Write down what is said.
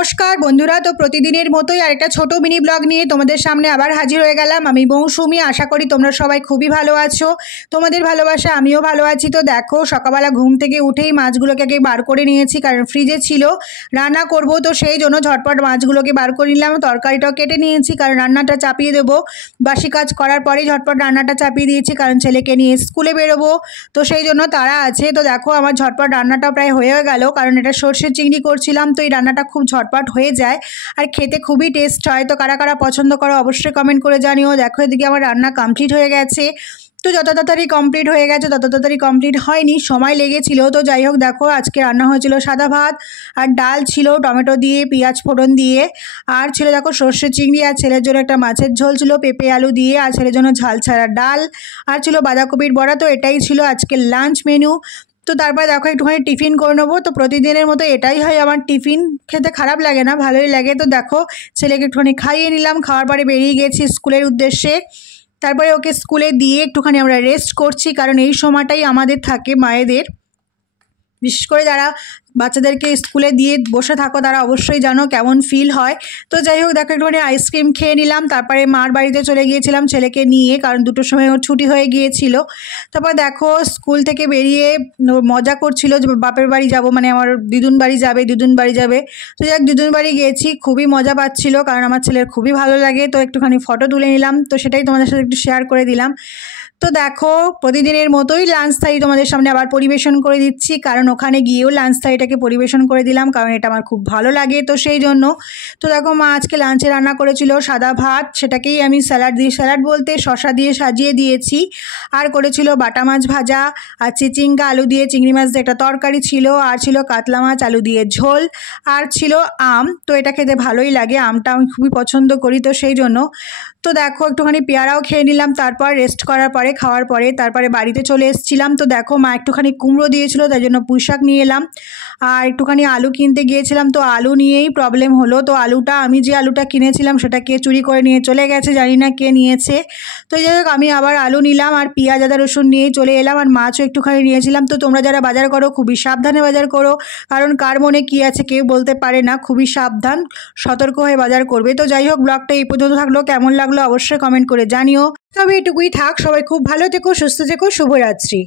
নমস্কার বন্ধুরা, তো প্রতিদিনের মতোই আরেকটা ছোট মিনি ব্লগ নিয়ে তোমাদের সামনে আবার হাজির হয়ে গেলাম। আমি মৌসুমি। আশা করি তোমরা সবাই খুবই ভালো আছো। তোমাদের ভালোবাসা আমিও ভালো আছি। তো দেখো, সকালবেলা ঘুম থেকে উঠেই মাছগুলোকে আগে বার করে নিয়েছি, কারণ ফ্রিজে ছিল, রান্না করব, তো সেই জন্য ঝটপট মাছগুলোকে বার করে নিলাম। তরকারিটাও কেটে নিয়েছি, কারণ রান্নাটা চাপিয়ে দেবো। বাসি কাজ করার পরেই ঝটপট রান্নাটা চাপিয়ে দিয়েছি, কারণ ছেলেকে নিয়ে স্কুলে বেরোবো, তো সেই জন্য তারা আছে। তো দেখো, আমার ঝটপট রান্নাটা প্রায় হয়ে গেল, কারণ এটা সর্ষের চিংড়ি করছিলাম। তো এই রান্নাটা খুব ঝটপট হয়ে যায় আর খেতে খুবই টেস্ট হয়। তো কারা কারা পছন্দ করো অবশ্যই কমেন্ট করে জানিও। দেখো, এদিকে আমার রান্না কমপ্লিট হয়ে গেছে। তো যত তাড়াতাড়ি কমপ্লিট হয়ে গেছে তত তাড়াতাড়ি কমপ্লিট হয়নি, সময় লেগেছিল। তো যাই হোক, দেখো আজকে রান্না হয়েছিল সাদা ভাত আর ডাল ছিল টমেটো দিয়ে, পেঁয়াজ ফোড়ন দিয়ে, আর ছিল দেখো সর্ষের চিংড়ি, আর ছেলের জন্য একটা মাছের ঝোল ছিল পেঁপে আলু দিয়ে, আর ছেলের জন্য ঝাল ছাড়া ডাল, আর ছিল বাঁধাকপির বড়া। তো এটাই ছিল আজকের লাঞ্চ মেনু। তো তারপর দেখো একটুখানি টিফিন করে নেবো। তো প্রতিদিনের মতো এটাই হয় আমার টিফিন, খেতে খারাপ লাগে না, ভালোই লাগে। তো দেখো, ছেলেকে একটুখানি খাইয়ে নিলাম, খাওয়ার পরে বেরিয়ে গেছি স্কুলের উদ্দেশ্যে। তারপরে ওকে স্কুলে দিয়ে একটুখানি আমরা রেস্ট করছি, কারণ এই সময়টাই আমাদের থাকে মায়েদের, বিশেষ করে যারা বাচ্চাদেরকে স্কুলে দিয়ে বসে থাকো তারা অবশ্যই জানো কেমন ফিল হয়। তো যাই হোক, দেখো একটুখানি আইসক্রিম খেয়ে নিলাম, তারপরে মার বাড়িতে চলে গিয়েছিলাম ছেলেকে নিয়ে, কারণ 2টোর সময় ওর ছুটি হয়ে গিয়েছিল। তারপর দেখো স্কুল থেকে বেরিয়ে মজা করছিল যে বাপের বাড়ি যাব, মানে আমার দিদুন বাড়ি যাবে। তো যাক, দিদুন বাড়ি গিয়েছি, খুবই মজা পাচ্ছিল, কারণ আমার ছেলের খুবই ভালো লাগে। তো একটুখানি ফটো তুলে নিলাম, তো সেটাই তোমাদের সাথে একটু শেয়ার করে দিলাম। তো দেখো, প্রতিদিনের মতোই লাঞ্চ থালি তোমাদের সামনে আবার পরিবেশন করে দিচ্ছি, কারণ ওখানে গিয়েও লাঞ্চ থালিটাকে পরিবেশন করে দিলাম, কারণ এটা আমার খুব ভালো লাগে, তো সেই জন্য। তো দেখো, মা আজকে লাঞ্চে রান্না করেছিল সাদা ভাত, সেটাকেই আমি স্যালাড বলতে শশা দিয়ে সাজিয়ে দিয়েছি, আর করেছিল বাটা মাছ ভাজা, আর চিচিঙ্গা আলু দিয়ে চিংড়ি মাছ দিয়ে একটা তরকারি ছিল, আর ছিল কাতলা মাছ আলু দিয়ে ঝোল, আর ছিল আম। তো এটা খেতে ভালোই লাগে, আমটা আমি খুবই পছন্দ করি, তো সেই জন্য। তো দেখো, একটুখানি পেয়ারাও খেয়ে নিলাম, তারপর রেস্ট করার পরে, খাওয়ার পরে তারপরে বাড়িতে চলে এসেছিলাম। তো দেখো, মা একটুখানি কুমড়ো দিয়েছিল, তাই জন্য পুঁই শাক নিয়ে এলাম, আর একটুখানি আলু কিনতে গিয়েছিলাম, তো আলু নিয়েই প্রবলেম হলো। তো আমি যে আলুটা কিনেছিলাম সেটা কে চুরি করে নিয়ে চলে গেছে, জানি না কে নিয়েছে। তো যাই হোক, আমি আবার আলু নিলাম, আর পেঁয়াজ আদা রসুন নিয়েই চলে এলাম, আর মাছও একটুখানি নিয়েছিলাম। তো তোমরা যারা বাজার করো খুবই সাবধানে বাজার করো, কারণ কার মনে কী আছে কেউ বলতে পারে না, খুবই সাবধান সতর্ক হয়ে বাজার করবে। তো যাই হোক, ব্লগটা এই পর্যন্ত থাকলো, কেমন লাগলো অবশ্যই কমেন্ট করে জানিও। তবে এটুকুই থাক, সবাই খুব ভালো থেকো, সুস্থ থেকো, শুভরাত্রি।